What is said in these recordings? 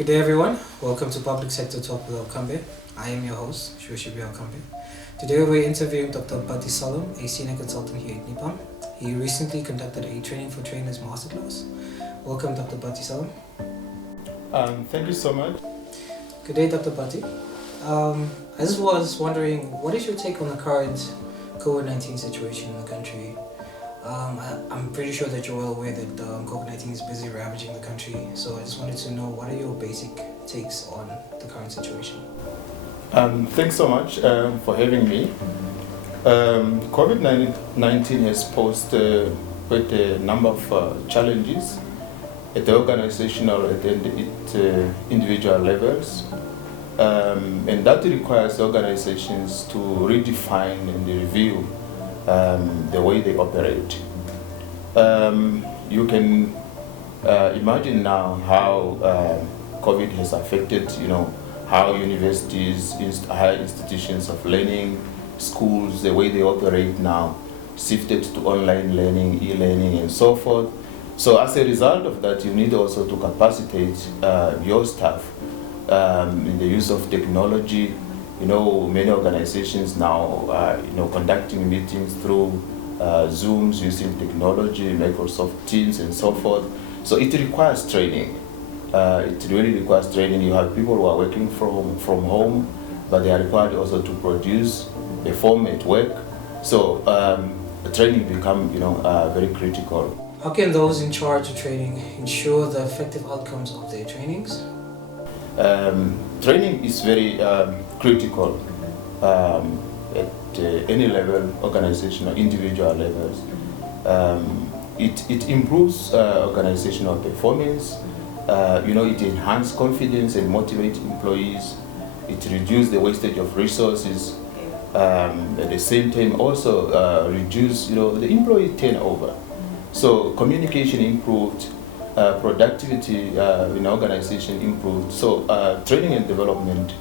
Good day, everyone. Welcome to Public Sector Talk with Alkambe. I am your host, Shoshibi Alkambe. Today, we're interviewing Dr. Butty Salom, a senior consultant here at NIPAM. He recently conducted a Training for Trainers masterclass. Welcome, Dr. Butty Salom. Thank you so much. Good day, Dr. Butty. I just was wondering, what is your take on the current COVID-19 situation in the country? I'm pretty sure that you're well aware that COVID-19 is busy ravaging the country. So I just wanted to know, what are your basic takes on the current situation? Thanks so much for having me. COVID-19 has posed quite a number of challenges at the organizational and individual levels. And that requires organizations to redefine and review the way they operate. You can imagine now how COVID has affected, how universities, higher institutions of learning, schools, the way they operate now, shifted to online learning, e-learning, and so forth. So as a result of that, you need also to capacitate your staff in the use of technology. Many organizations now are conducting meetings through Zooms, using technology, Microsoft Teams, and so forth. So it requires training. It really requires training. You have people who are working from home, but they are required also to produce, perform at work. So training becomes very critical. How can those in charge of training ensure the effective outcomes of their trainings? Training is very critical at any level, organizational, individual levels. It improves organizational performance. It enhances confidence and motivates employees. It reduces the wastage of resources. At the same time, also reduce the employee turnover. So communication improved. Productivity in organization improved. So training and development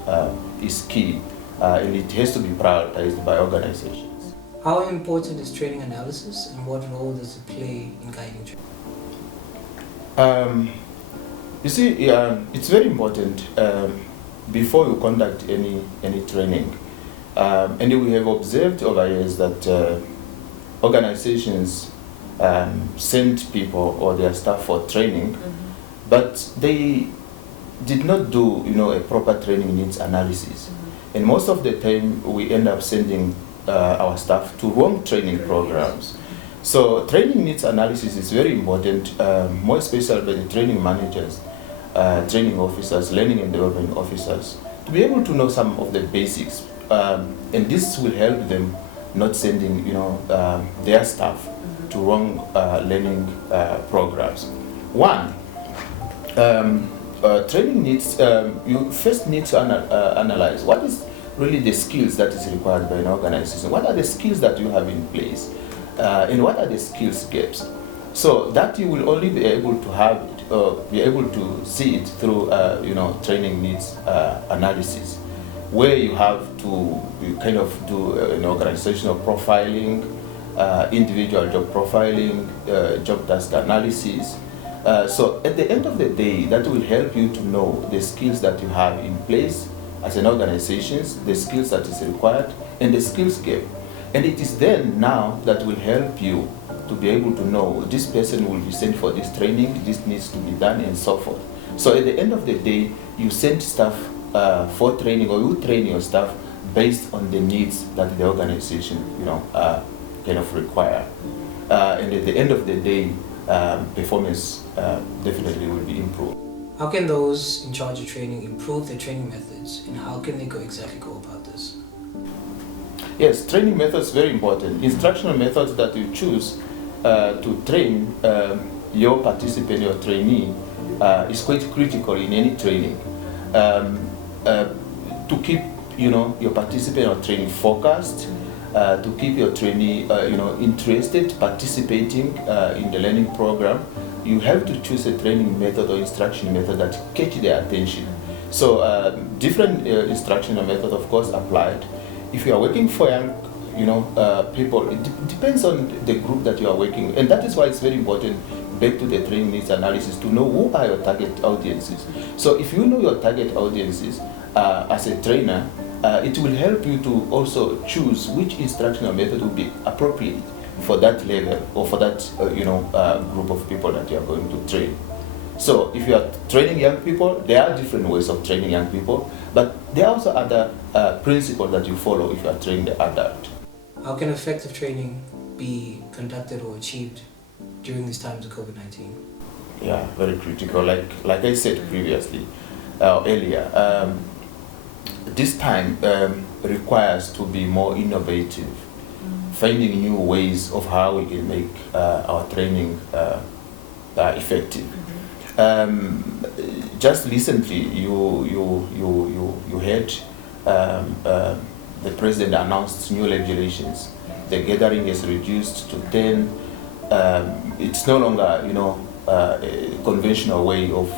is key, and it has to be prioritized by organizations. How important is training analysis, and what role does it play in guiding training? It's very important before you conduct any training. And we have observed over years that organizations send people or their staff for training, but they did not do a proper training needs analysis. And most of the time we end up sending our staff to wrong training programs. So training needs analysis is very important, more especially by the training managers, training officers, learning and development officers, to be able to know some of the basics. And this will help them not sending their staff to wrong learning programs. One, training needs, you first need to analyze what is really the skills that is required by an organization. What are the skills that you have in place, and what are the skills gaps? So that you will only be able to have it, be able to see it through training needs analysis, where you have to kind of do an organizational profiling, individual job profiling, job task analysis. So at the end of the day, that will help you to know the skills that you have in place as an organization, the skills that is required, and the skills gap. And it is then now that will help you to be able to know this person will be sent for this training, this needs to be done, and so forth. So at the end of the day, you send staff for training, or you train your staff based on the needs that the organization kind of require. And at the end of the day, performance definitely will be improved. How can those in charge of training improve their training methods, and how can they go about this? Yes, training methods very important. Instructional methods that you choose to train your participant, your trainee, is quite critical in any training. To keep your participant or trainee focused, to keep your trainee interested, participating in the learning program, you have to choose a training method or instruction method that catch their attention. So different instructional method, of course, applied. If you are working for young people, it depends on the group that you are working with. And that is why it's very important back to the training needs analysis to know who are your target audiences. So if you know your target audiences as a trainer, it will help you to also choose which instructional method will be appropriate for that level or for that group of people that you are going to train. So if you are training young people, there are different ways of training young people, but there are also other principles that you follow if you are training the adult. How can effective training be conducted or achieved during these times of COVID-19? Yeah, very critical. Like I said previously, earlier, this time requires to be more innovative, finding new ways of how we can make our training effective. Just recently, you heard the president announced new regulations. The gathering is reduced to 10. It's no longer, a conventional way of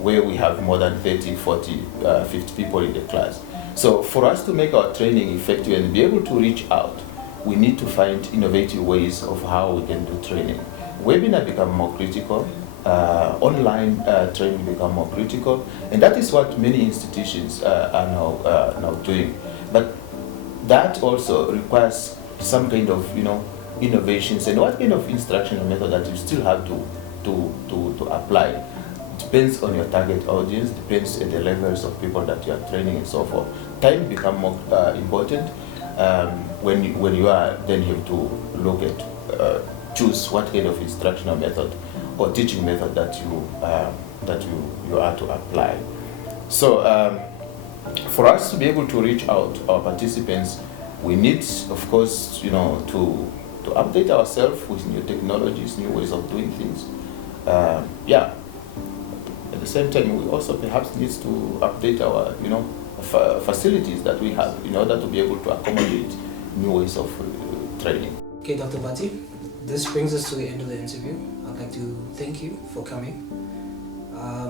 where we have more than 30, 40, 50 people in the class. So for us to make our training effective and be able to reach out, we need to find innovative ways of how we can do training. Webinar become more critical. Online training become more critical, and that is what many institutions are now doing. But that also requires some kind of innovations, and what kind of instructional method that you still have to apply depends on your target audience, depends on the levels of people that you are training and so forth. Time become more important when you are then have to look at choose what kind of instructional method or teaching method that you are to apply. So for us to be able to reach out our participants, we need, of course, to update ourselves with new technologies, new ways of doing things. At the same time, we also perhaps need to update our facilities that we have in order to be able to accommodate new ways of training. Okay, Dr. Butty, this brings us to the end of the interview. I'd like to thank you for coming.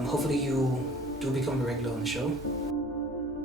Hopefully you do become a regular on the show.